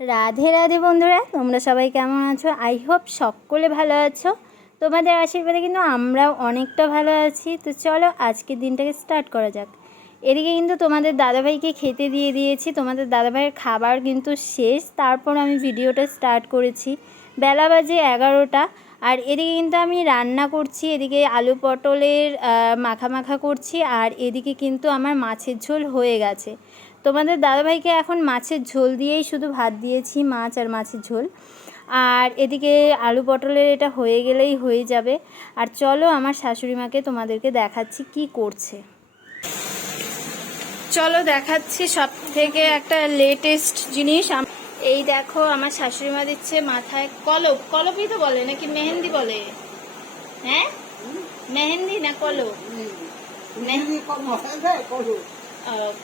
রাধে রাধে বন্ধুরা, তোমরা সবাই কেমন আছো? আই হোপ সকলে ভালো আছো। তোমাদের আশীর্বাদে কিন্তু আমরাও অনেকটা ভালো আছি। তো চলো আজকের দিনটাকে স্টার্ট করা যাক। এদিকে কিন্তু তোমাদের দাদাভাইকে খেতে দিয়ে দিয়েছি। তোমাদের দাদাভাইয়ের খাবার কিন্তু শেষ, তারপর আমি ভিডিওটা স্টার্ট করেছি। বেলা বাজে 11টা। আর এদিকে কিন্তু আমি রান্না করছি, এদিকে আলু পটলের মাখা মাখা করছি, আর এদিকে কিন্তু আমার মাছের ঝোল হয়ে গেছে। তোমাদের দাদাভাইকে এখন মাছের ঝোল দিয়েই শুধু ভাত দিয়েছি, মাছ আর মাছের ঝোল। আর এদিকে আলু পটলের এটা হয়ে গেলেই হয়ে যাবে। আর চলো আমার শাশুড়ি মাকে তোমাদেরকে দেখাচ্ছি কি করছে। চলো দেখাচ্ছি সব থেকে একটা লেটেস্ট জিনিস। এই দেখো আমার শাশুড়ি মা দিচ্ছে মাথায় কলপ। কলপই তো বলে নাকি মেহেন্দি বলে? হ্যাঁ, মেহেন্দি না কলপ?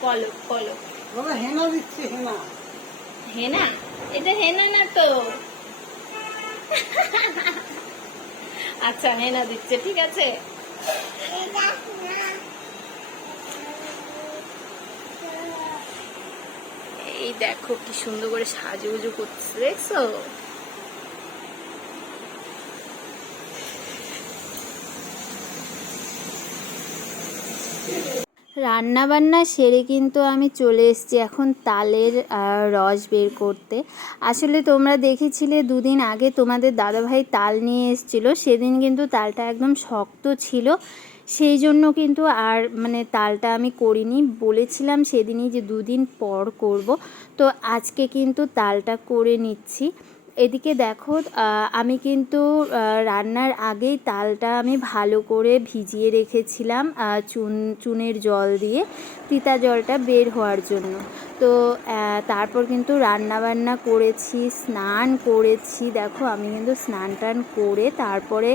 কলপ কলপ। হেনা দিচ্ছে, হেনা। হেনা? এটা হেনা না তো। আচ্ছা, হেনা দিচ্ছে, ঠিক আছে। এই দেখো কি সুন্দর করে সাজুগুজু করছে, দেখছো? রান্না বান্না সেরে কিন্তু আমি চলে এসেছি এখন তালের রস বের করতে। আসলে তোমরা দেখেছিলে দুদিন আগে তোমাদের দাদাভাই তাল নিয়ে এসেছিলো, সেদিন কিন্তু তালটা একদম শক্ত ছিল, সেই জন্য কিন্তু আর তালটা আমি করিনি। বলেছিলাম সেদিনই যে দুদিন পর করব, তো আজকে কিন্তু তালটা করে নিচ্ছি। এদিকে দেখো আমি কিন্তু রান্নার আগেই তালটা আমি ভালো করে ভিজিয়ে রেখেছিলাম চুনের জল দিয়ে, তিতা জলটা বের হওয়ার জন্য। তো তারপর কিন্তু রান্নাবান্না করেছি, স্নান করেছি। দেখো আমি কিন্তু স্নান টান করে তারপরে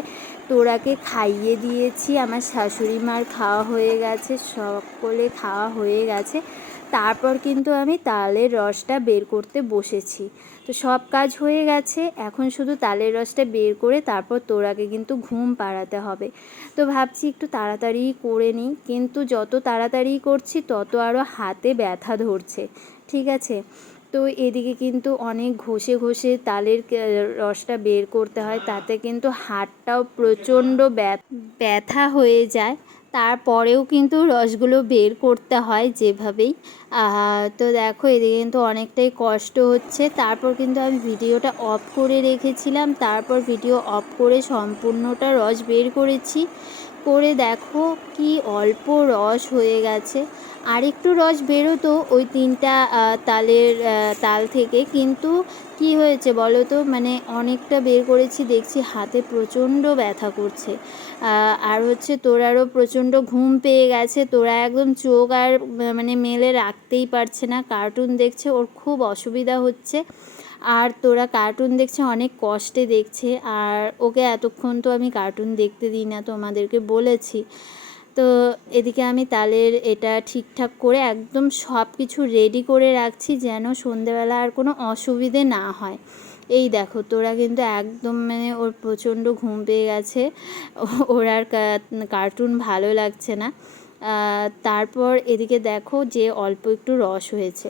তোরাকে খাইয়ে দিয়েছি। আমার শাশুড়ি মার খাওয়া হয়ে গেছে, সকলে খাওয়া হয়ে গেছে। তারপর কিন্তু আমি তালের রসটা বের করতে বসেছি। তো সব কাজ হয়ে গেছে, এখন শুধু তালের রসটা বের করে তারপর তোরাকে কিন্তু ঘুম পাড়াতে হবে। তো ভাবছি একটু তাড়াতাড়ি করে নিই, কিন্তু যত তাড়াতাড়ি করছি তত আরও হাতে ব্যথা ধরছে, ঠিক আছে। তো এদিকে কিন্তু অনেক ঘষে ঘষে তালের রসটা বের করতে হয়, তাতে কিন্তু হাতটাও প্রচণ্ড ব্যথা হয়ে যায়। তারপরেও কিন্তু রসগুলো বের করতে হয় যেভাবেই। তো দেখো এদিকে কিন্তু অনেকটাই কষ্ট হচ্ছে। তারপর কিন্তু আমি ভিডিওটা অফ করে রেখেছিলাম, তারপর ভিডিও অফ করে সম্পূর্ণটা রস বের করেছি। করে দেখো কি অল্প রস হয়ে গেছে। আরেকটু রস বেরোতো ওই তিনটা তাল থেকে, কিন্তু কি হয়েছে বলো তো, অনেকটা বের করেছি, দেখছি হাতে প্রচণ্ড ব্যথা করছে। আর হচ্ছে তোরারও প্রচণ্ড ঘুম পেয়ে গেছে, তোরা একদম চোখ আর মেলে রাখতেই পারছে না, কার্টুন দেখছে, ওর খুব অসুবিধা হচ্ছে। আর তোরা কার্টুন দেখছে, অনেক কষ্টে দেখছে। আর ওকে এতক্ষণ তো আমি কার্টুন দেখতে দিই না, তোমাদেরকে বলেছি। তো এদিকে আমি তালের এটা ঠিকঠাক করে একদম সব কিছু রেডি করে রাখছি, যেন সন্ধেবেলা আর কোনো অসুবিধে না হয়। এই দেখো তোরা কিন্তু একদম ওর প্রচণ্ড ঘুম পেয়ে গেছে, ওর আর কার্টুন ভালো লাগছে না। তারপর এদিকে দেখো যে অল্প একটু রস হয়েছে।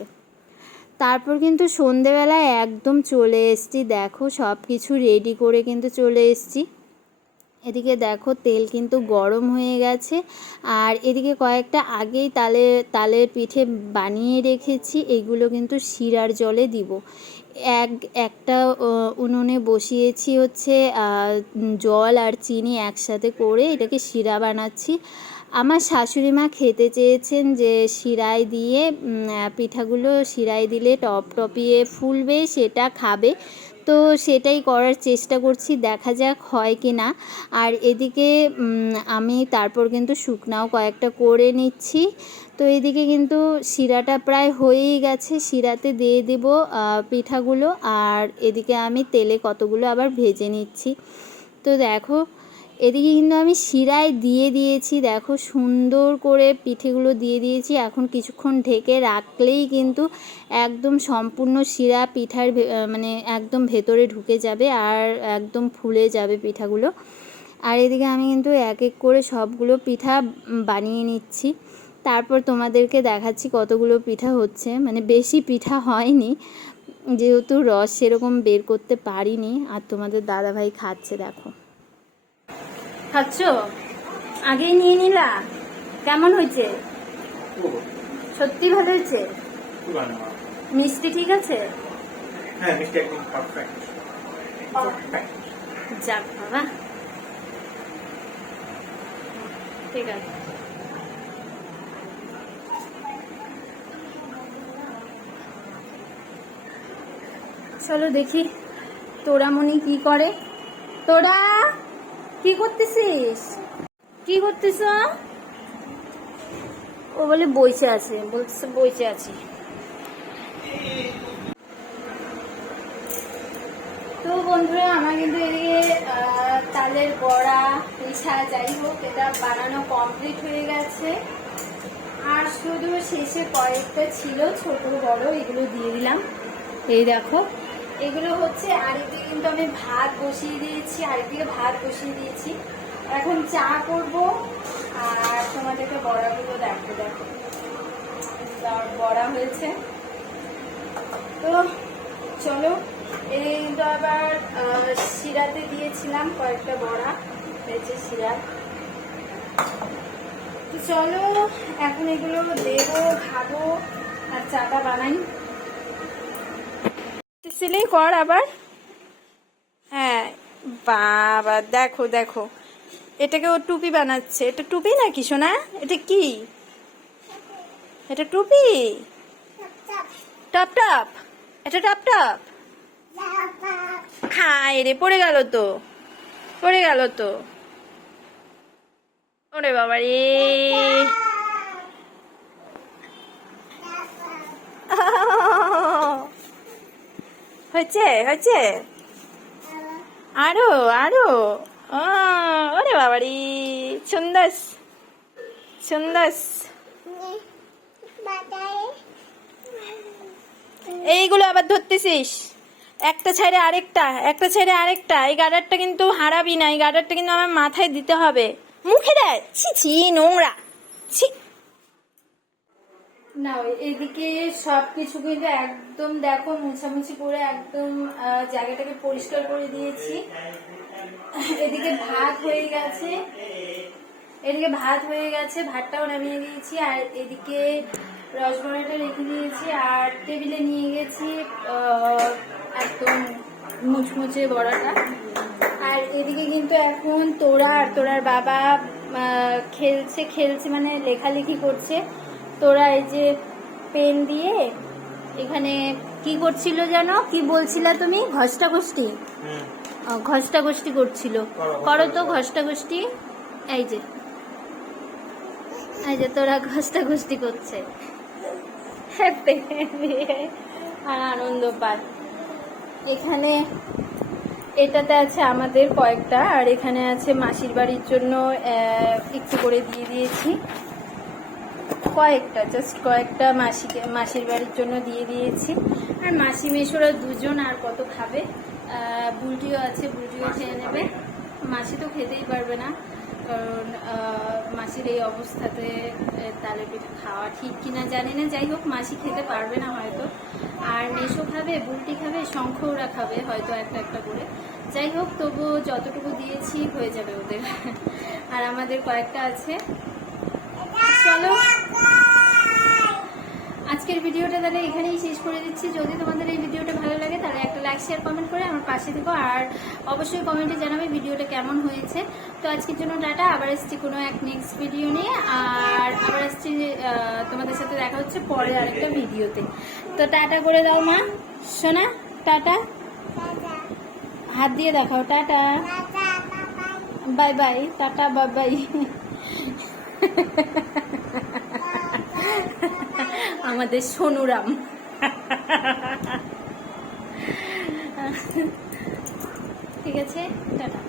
তারপর কিন্তু সন্ধেবেলায় একদম চলে এসেছি, দেখো সব কিছু রেডি করে কিন্তু চলে এসেছি। এদিকে দেখো তেল কিন্তু গরম হয়ে গেছে, আর এদিকে কয়েকটা আগেই তালের পিঠে বানিয়ে রেখেছি, এগুলো কিন্তু শিরার জলে দিব। একটা উনুনে বসিয়েছি হচ্ছে জল আর চিনি একসাথে করে এটাকে শিরা বানাচ্ছি। আমার শাশুড়ি মা খেতে চেয়েছেন যে শিরায় দিয়ে পিঠাগুলো শিরায় দিলে টপটপিয়ে ফুলবে, সেটা খাবে। তো সেটাই করার চেষ্টা করছি, দেখা যাক হয় কি না। আর এদিকে আমি তারপর কিন্তু শুকনাও কয়েকটা করে নিচ্ছি। তো এদিকে কিন্তু শিরাটা প্রায় হয়েই গেছে, শিরাতে দিয়ে দেব পিঠাগুলো, আর এদিকে আমি তেলে কতগুলো আবার ভেজে নিচ্ছি। তো দেখো এদিকে কিন্তু আমি শিরায় দিয়ে দিয়েছি, দেখো সুন্দর করে পিঠেগুলো দিয়ে দিয়েছি। এখন কিছুক্ষণ ঢেকে রাখলেই কিন্তু একদম সম্পূর্ণ শিরা পিঠার একদম ভেতরে ঢুকে যাবে, আর একদম ফুলে যাবে পিঠাগুলো। আর এদিকে আমি কিন্তু এক এক করে সবগুলো পিঠা বানিয়ে নিচ্ছি, তারপর তোমাদেরকে দেখাচ্ছি কতগুলো পিঠা হচ্ছে। বেশি পিঠা হয়নি, যেহেতু রস সেরকম বের করতে পারিনি, আর তোমাদের দাদাভাই খাচ্ছে, দেখো। খাচ্ছ? আগেই নিয়ে নিলা? কেমন হয়েছে? সত্যি ভালো হয়েছে? মিষ্টি ঠিক আছে? হ্যাঁ, মিষ্টি একদম পারফেক্ট। যাক বাবা, ঠিক আছে। চলো দেখি তোরা মনি কি করে। তোরা কি করতেছিস? কি করতেছ? ও বলে বইছে আছে, বলছে বইছে আছে। তো বন্ধুরা, আমার কিন্তু এদিকে তালের বড়া, পিঠা, যাই হোক এটা বানানো কমপ্লিট হয়ে গেছে। আর শুধু শেষে কয়েকটা ছিল ছোট বড়, এগুলো দিয়ে দিলাম। এই দেখো, এগুলো হচ্ছে। আরেকদিকে কিন্তু আমি ভাত বসিয়ে দিয়েছি, এখন চা করব। আর তোমাদেরকে বড়াগুলো দেখো, বড়া হয়েছে। তো চলো, এই তো আবার শিরাতে দিয়েছিলাম কয়েকটা বড়া হয়েছে শিরা। তো চলো এখন এগুলো দেবো, খাবো আর চাটা বানাই। সিলেই কর আবার। হ্যাঁ বাবা, দেখো দেখো, এটাকে ও টুপি বানাচ্ছে। এটা টুপি নাকি সোনা? এটা কি? এটা টুপি? টপ টপ, এটা টপ টপ। খায় রে, পড়ে গেল তো, ওরে বাবা রে। হয়েছে আরো আরো। ওরে বাবা রে, সুন্দর। এইগুলো আবার ধরতেছিস, একটা ছেড়ে আরেকটা। এই গার্ডারটা কিন্তু হারাবি না, এই গার্ডারটা কিন্তু আমার মাথায় দিতে হবে। মুখে দেয়, ছি নোংরা, ছি। না, এদিকে সবকিছু কিন্তু একদম দেখো মুছামুছি করে একদম জায়গাটাকে পরিষ্কার করে দিয়েছি। এদিকে ভাত হয়ে গেছে, ভাতটাও নামিয়ে দিয়েছি। আর এদিকে রসবড়াটা রেখে দিয়েছি, আর টেবিলে নিয়ে গেছি একদম মুচমুচে বড়াটা। আর এদিকে কিন্তু এখন তোরার বাবা খেলছে মানে লেখালেখি করছে। তোরা এই যে পেন দিয়ে এখানে কি করছিল জানো? কি বলছিলা তুমি? ঘষ্টাঘষ্টি করছিল। করো তো ঘষ্টাঘষ্টি। এই যে তোরা ঘষ্টাঘষ্টি করছে আর আনন্দ পায়। এখানে এটাতে আছে আমাদের কয়েকটা, আর এখানে আছে মাসির বাড়ির জন্য একটু করে দিয়ে দিয়েছি। কয়েকটা মাসির বাড়ির জন্য দিয়ে দিয়েছি। আর মাসি মেশোরা দুজন, আর কত খাবে। বুলটিও আছে, বুলটিও খেয়ে নেবে। মাসি তো খেতেই পারবে না, কারণ মাসির এই অবস্থাতে তালের পিঠা খাওয়া ঠিক কিনা জানি না। যাই হোক, মাসি খেতে পারবে না হয়তো। আর মেশো খাবে, বুলটি খাবে, শঙ্খ ওরা খাবে হয়তো একটা করে। যাই হোক, তবু যতটুকু দিয়েছি হয়ে যাবে ওদের। আর আমাদের কয়েকটা আছে। চলো আজকের ভিডিওটা তাহলে এখানেই শেষ করে দিচ্ছি। যদি তোমাদের এই ভিডিওটা ভালো লাগে তাহলে একটা লাইক, শেয়ার, কমেন্ট করে আমার পাশে থেকো। আর অবশ্যই কমেন্টে জানাবে ভিডিওটা কেমন হয়েছে। তো আজকের জন্য টাটা, আবার আসছি কোনো এক নেক্সট ভিডিও নিয়ে। আর আবার আসছি, তোমাদের সাথে দেখা হচ্ছে পরে আরেকটা ভিডিওতে। তো টাটা করে দাও মা, সোনা, টাটা। হাত দিয়ে দেখাও, tata, bye bye, tata, bye bye. আমাদের সোনুরাম। ঠিক আছে, টাটা।